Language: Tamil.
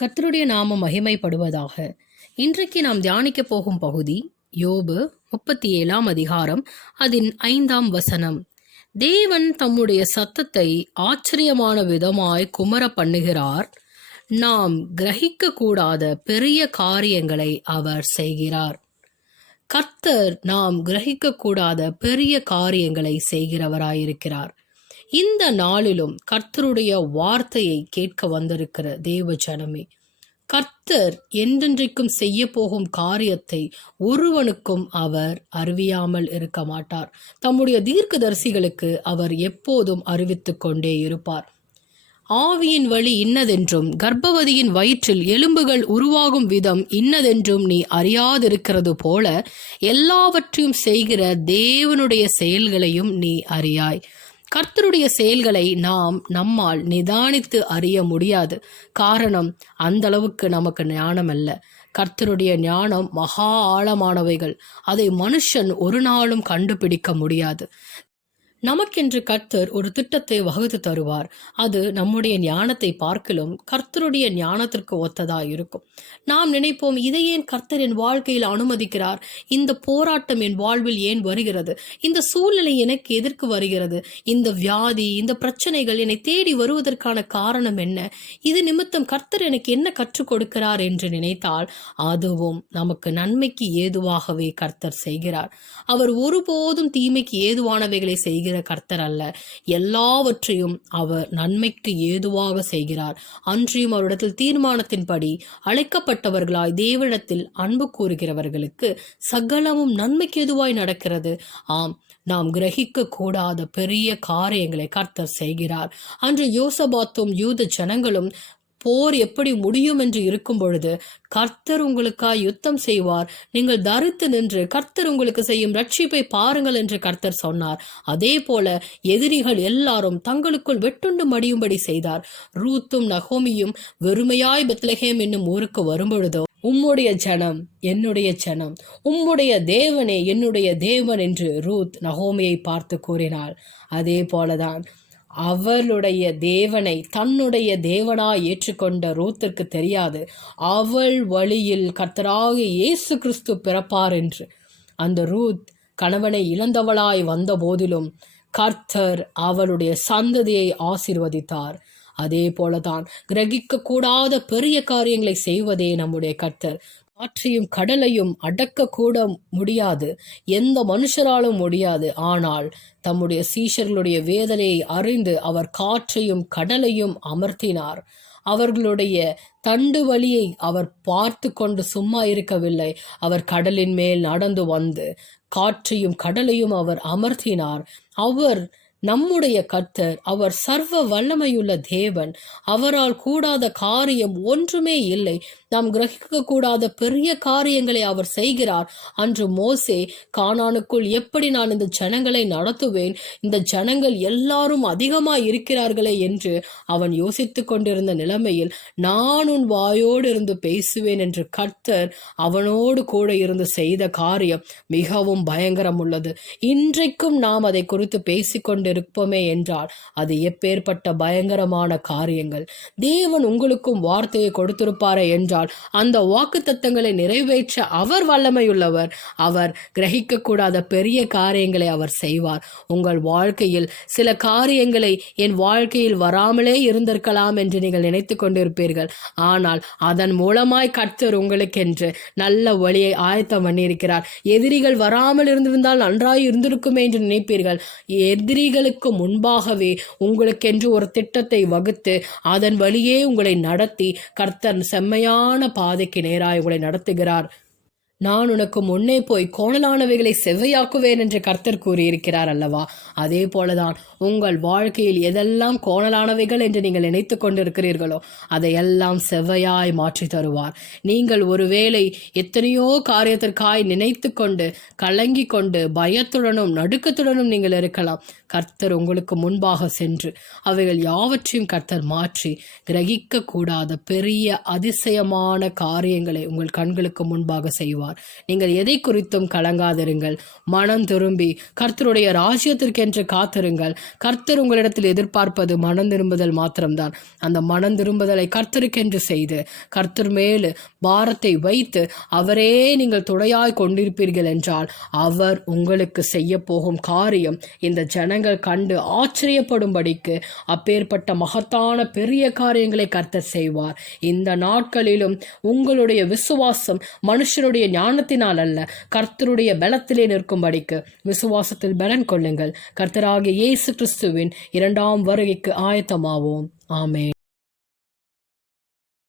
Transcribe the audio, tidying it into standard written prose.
கர்த்தருடைய நாமம் மகிமைப்படுவதாக. இன்றைக்கு நாம் தியானிக்க போகும் பகுதி யோபு 37ஆம் அதிகாரம், அதன் 5ஆம் வசனம். தேவன் தம்முடைய சத்தத்தை ஆச்சரியமான விதமாய் குமர பண்ணுகிறார். நாம் கிரகிக்க கூடாத பெரிய காரியங்களை அவர் செய்கிறார். கர்த்தர் நாம் கிரகிக்க கூடாத பெரிய காரியங்களை செய்கிறவராயிருக்கிறார். இந்த நாளிலும் கர்த்தருடைய வார்த்தையை கேட்க வந்திருக்கிற தேவ ஜனமே, கர்த்தர் என்றென்றைக்கும் செய்ய போகும் காரியத்தை ஒருவனுக்கும் அவர் அறிவியாமல் இருக்க மாட்டார். தம்முடைய தீர்க்கதரிசிகளுக்கு அவர் எப்போதும் அறிவித்துக் கொண்டே இருப்பார். ஆவியின் வழி இன்னதென்றும் கர்ப்பவதியின் வயிற்றில் எலும்புகள் உருவாகும் விதம் இன்னதென்றும் நீ அறியாதிருக்கிறது போல எல்லாவற்றையும் செய்கிற தேவனுடைய செயல்களையும் நீ அறியாய். கர்த்தருடைய செயல்களை நம்மால் நிதானித்து அறிய முடியாது. காரணம், அந்த அளவுக்கு நமக்கு ஞானம் அல்ல. கர்த்தருடைய ஞானம் மகா ஆழமானவைகள். அதை மனுஷன் ஒரு நாளும் கண்டுபிடிக்க முடியாது. நமக்கென்று கர்த்தர் ஒரு திட்டத்தை வகுத்து தருவார். அது நம்முடைய ஞானத்தை பார்க்கலும் கர்த்தருடைய ஞானத்திற்கு ஒத்ததாக இருக்கும். நாம் நினைப்போம், இதை ஏன் கர்த்தர் என் வாழ்க்கையில் அனுமதிக்கிறார்? இந்த போராட்டம் என் வாழ்வில் ஏன் வருகிறது? இந்த சூழ்நிலை எனக்கு எதற்கு வருகிறது? இந்த வியாதி, இந்த பிரச்சனைகள் என்னை தேடி வருவதற்கான காரணம் என்ன? இது நிமித்தம் கர்த்தர் எனக்கு என்ன கற்றுக் கொடுக்கிறார் என்று நினைத்தால் அதுவும் நமக்கு நன்மைக்கு ஏதுவாகவே கர்த்தர் செய்கிறார். அவர் ஒருபோதும் தீமைக்கு ஏதுவானவைகளை செய்கிறார் கர்த்தர் அல்ல. எல்லாவற்றையும் அவர் நன்மைக்கு ஏதுவாக செய்கிறார். அன்றியும் அவரிடத்தில் தீர்மானத்தின்படி அழைக்கப்பட்டவர்களாய் தேவனிடத்தில் அன்பு கூறுகிறவர்களுக்கு சகலமும் நன்மைக்கு ஏதுவாய் நடக்கிறது. ஆம், நாம் கிரகிக்க கூடாத பெரிய காரியங்களை கர்த்தர் செய்கிறார். அன்று யோசபாத்தும் யூத ஜனங்களும் போர் எப்படி முடியும் என்று இருக்கும் பொழுது கர்த்தர் உங்களுக்காய் யுத்தம் செய்வார், நீங்கள் தரித்து நின்று கர்த்தர் உங்களுக்கு செய்யும் ரட்சிப்பை பாருங்கள் என்று கர்த்தர் சொன்னார். அதே போல எதிரிகள் எல்லாரும் தங்களுக்குள் வெட்டுண்டு மடியும்படி செய்தார். ரூத்தும் நகோமியும் வெறுமையாய் பெத்லகேம் என்னும் ஊருக்கு வரும்பொழுதோ, உம்முடைய ஜனம் என்னுடைய ஜனம், உம்முடைய தேவனே என்னுடைய தேவன் என்று ரூத் நகோமியை பார்த்து கூறினாள். அதே போலதான் அவளுடைய தேவனை தன்னுடைய தேவனாய் ஏற்றுக்கொண்ட ரூத்திற்கு தெரியாது அவள் வழியில் கர்த்தராகிய இயேசு கிறிஸ்து பிறப்பார் என்று. அந்த ரூத் கணவனை இழந்தவளாய் வந்த போதிலும் கர்த்தர் அவளுடைய சந்ததியை ஆசீர்வதித்தார். அதே போலதான் கிரகிக்க கூடாத பெரிய காரியங்களை செய்வதே நம்முடைய கர்த்தர். காற்றையும் கடலையும் அடக்க கூட முடியாது, எந்த மனுஷராலும் முடியாது. ஆனால் தம்முடைய சீஷர்களுடைய வேதனையை அறிந்து அவர் காற்றையும் கடலையும் அமர்த்தினார். அவர்களுடைய தண்டு வலியை அவர் பார்த்து கொண்டு சும்மா இருக்கவில்லை. அவர் கடலின் மேல் நடந்து வந்து காற்றையும் கடலையும் அவர் அமர்த்தினார். அவர் நம்முடைய கர்த்தர், அவர் சர்வ வல்லமையுள்ள தேவன். அவரால் கூடாத காரியம் ஒன்றுமே இல்லை. நாம் கிரகிக்க கூடாத பெரிய காரியங்களை அவர் செய்கிறார். அன்று மோசே, கானானுக்குள் எப்படி நான் இந்த ஜனங்களை நடத்துவேன், இந்த ஜனங்கள் எல்லாரும் அதிகமாய் இருக்கிறார்களே என்று அவன் யோசித்து கொண்டிருந்த நிலைமையில், நான் உன் வாயோடு இருந்து பேசுவேன் என்று கர்த்தர் அவனோடு கூட இருந்து செய்த காரியம் மிகவும் பயங்கரம் உள்ளது. இன்றைக்கும் நாம் அதை குறித்து பேசிக்கொண்டிருப்போமே என்றால் அது எப்பேற்பட்ட பயங்கரமான காரியங்கள். தேவன் உங்களுக்கும் வார்த்தையை கொடுத்திருப்பாரே என்றால் அந்த வாக்குத்தத்தங்களை நிறைவேற்ற அவர் வல்லமையுள்ளவர். அவர் கிரகிக்க கூடாத பெரிய காரியங்களை அவர் செய்வார். உங்கள் வாழ்க்கையில் சில காரியங்களை என் வாழ்க்கையில் வராமலே இருந்திருக்கலாம் என்று நீங்கள் நினைத்து கொண்டிருப்பீர்கள். ஆனால் அதன் மூலமாய் கர்த்தர் உங்களுக்கென்று நல்ல வழியை ஆயத்தம் பண்ணியிருக்கிறார். எதிரிகள் வராமல் இருந்திருந்தால் நன்றாய் இருந்திருக்குமே என்று நினைப்பீர்கள். எதிரிகளுக்கு முன்பாகவே உங்களுக்கென்று ஒரு திட்டத்தை வகுத்து அதன் வழியே உங்களை நடத்தி கர்த்தர் செம்மையான பாதைக்கு நேராய் உங்களை நடத்துகிறார். நான் உனக்கு முன்னே போய் கோணலானவைகளை செவ்வையாக்குவேன் என்று கர்த்தர் கூறியிருக்கிறார் அல்லவா? அதே போலதான் உங்கள் வாழ்க்கையில் எதெல்லாம் கோணலானவைகள் என்று நீங்கள் நினைத்து கொண்டிருக்கிறீர்களோ அதையெல்லாம் செவ்வையாய் மாற்றி தருவார். நீங்கள் ஒருவேளை எத்தனையோ காரியத்திற்காய் நினைத்து கொண்டு கலங்கி கொண்டு பயத்துடனும் நடுக்கத்துடனும் நீங்கள் இருக்கலாம். கர்த்தர் உங்களுக்கு முன்பாக சென்று அவைகள் யாவற்றையும் கர்த்தர் மாற்றி கிரகிக்க கூடாத பெரிய அதிசயமான காரியங்களை உங்கள் கண்களுக்கு முன்பாக செய்வார். செய்வார். நீங்கள் எதை குறித்தும் கலங்காதிருங்கள். மனம் திரும்பி கர்த்தருடைய ராஜ்யத்திற்கென்று காத்திருங்கள். கர்த்தர் உங்களிடத்தில் எதிர்பார்ப்பது மனம் திரும்புதல் மாத்திரம்தான். அந்த மனம் திரும்புதலை கர்த்தருக்கென்று செய்து கர்த்தர் மேல் பாரத்தை வைத்து அவரே நீங்கள் துணையாய் கொண்டிருப்பீர்கள் என்றால் அவர் உங்களுக்கு செய்ய போகும் காரியம் இந்த ஜனங்கள் கண்டு ஆச்சரியப்படும்படிக்கு அப்பேற்பட்ட மகத்தான பெரிய காரியங்களை கர்த்தர் செய்வார். இந்த நாட்களிலும் உங்களுடைய விசுவாசம் மனுஷனுடைய ஞானத்தினால் அல்ல, கர்த்தருடைய பலத்திலே நிற்கும்படிக்கு விசுவாசத்தில் பலன் கொள்ளுங்கள். கர்த்தராகிய இயேசு கிறிஸ்துவின் 2ஆம் வருகைக்கு ஆயத்தமாவோம். ஆமென்.